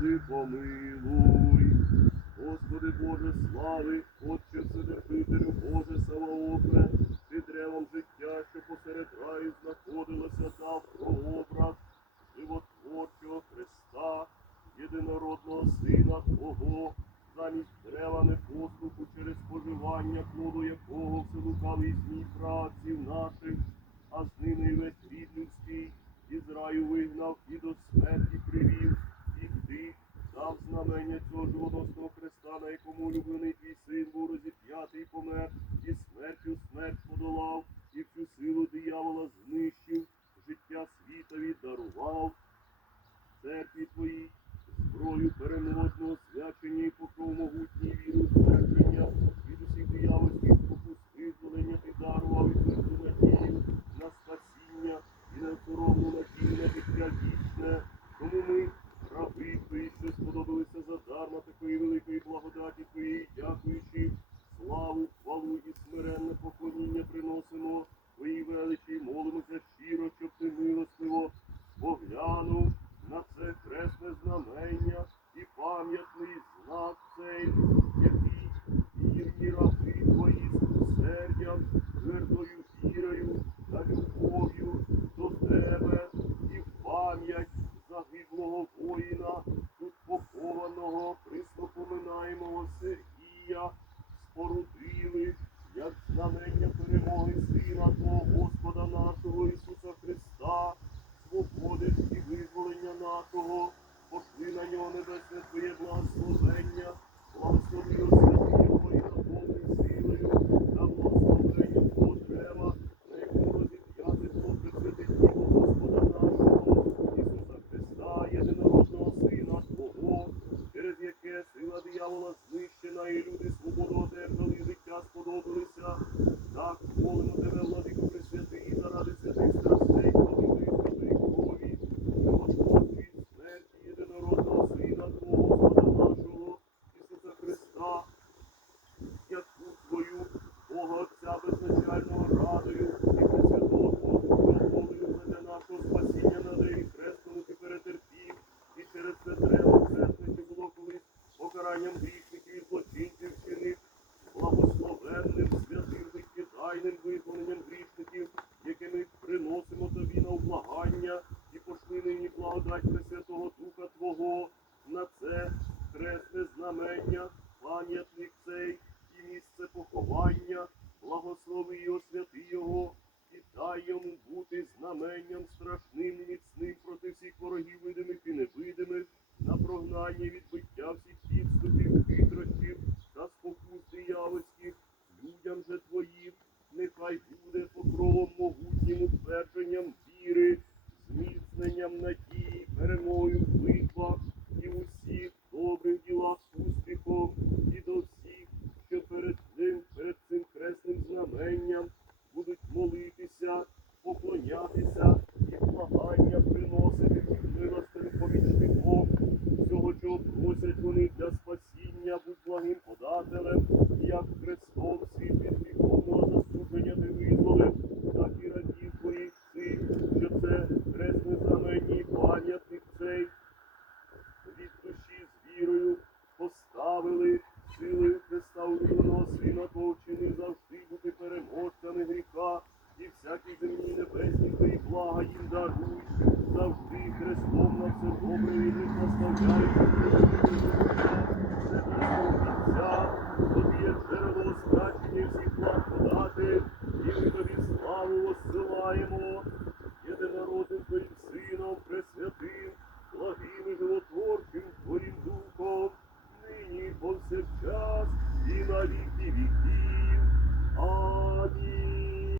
Господи, помилуй. Господи Боже слави, Отче Вседержителю, Боже Саваофе, ти древом життя, що посеред раю знаходилося, дав прообраз животворчого Христа, єдинородного Сина Твого, замість дерева непослуху через споживання, плоду якого вселукавий змій праців наших, а з ними весь рід людський, із раю вигнав і до смерті привів, дав знамення цього живоносного Христа, на якому улюблений твій син був розіп'ятий і помер, і смертю смерть подолав, і всю силу диявола знищив, життя світові дарував. Церкві твоїй, зброю переможного свячення і покров могутній віру твердження, від усіх диявольських спокус визволення ти дарував і тверду надію на спасіння і на соромну надію на життя вічне. Тому ми, раби твої, що сподобалися задарма такої великої благодаті твоєї, дякуючи, славу, хвалу і смиренне поклоніння приносимо. Твоїй величі, молимося щиро, щоб ти милостиво поглянув на це хресне знамення і пам'ятний знак цей, який вірні раби твої з усердям, відбиття всіх підступів, хитрощів та спокус диявольських, людям же твоїм, нехай буде покровом могутнім утвердженням Христом світ від засудження ти визволив, так і радів твоїх що це хресне знамення і пам'ятник цей. Від душі з вірою поставили силою Христа улюбленого Сина Твого вчини завжди бути переможцями гріха. І всякі земні небесні твої блага їм даруй, завжди Христом на все вірних наставляй. Отця,